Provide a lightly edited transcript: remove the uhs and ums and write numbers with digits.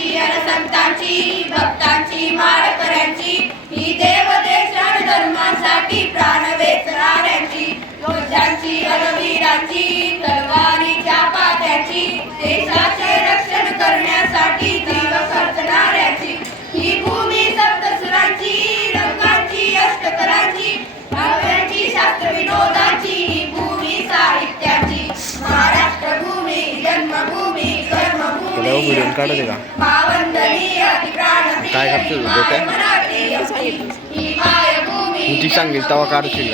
संतांची अनसंतांची भक्तांची माळकऱ्यांची ही देवदेशान धर्मासाठी प्राण वेचणाऱ्यांची योद्ध्यांची अनवीरांची तलवारीच्या पात्याची देशाचे रक्षण करण्यासाठी जीव खर्चणाऱ्यांची ही भूमी सप्तसुरांची रंगांची अष्टकलांची काव्यांची शास्त्र विनोदाची ही भूमी साहित्याची महाराष्ट्र भूमी जन्मभूमी कर्मभूमी पावनधनी अतिप्राण काय करतो मराठी ही मायभूमी सांगेल तेव्हा काढशील.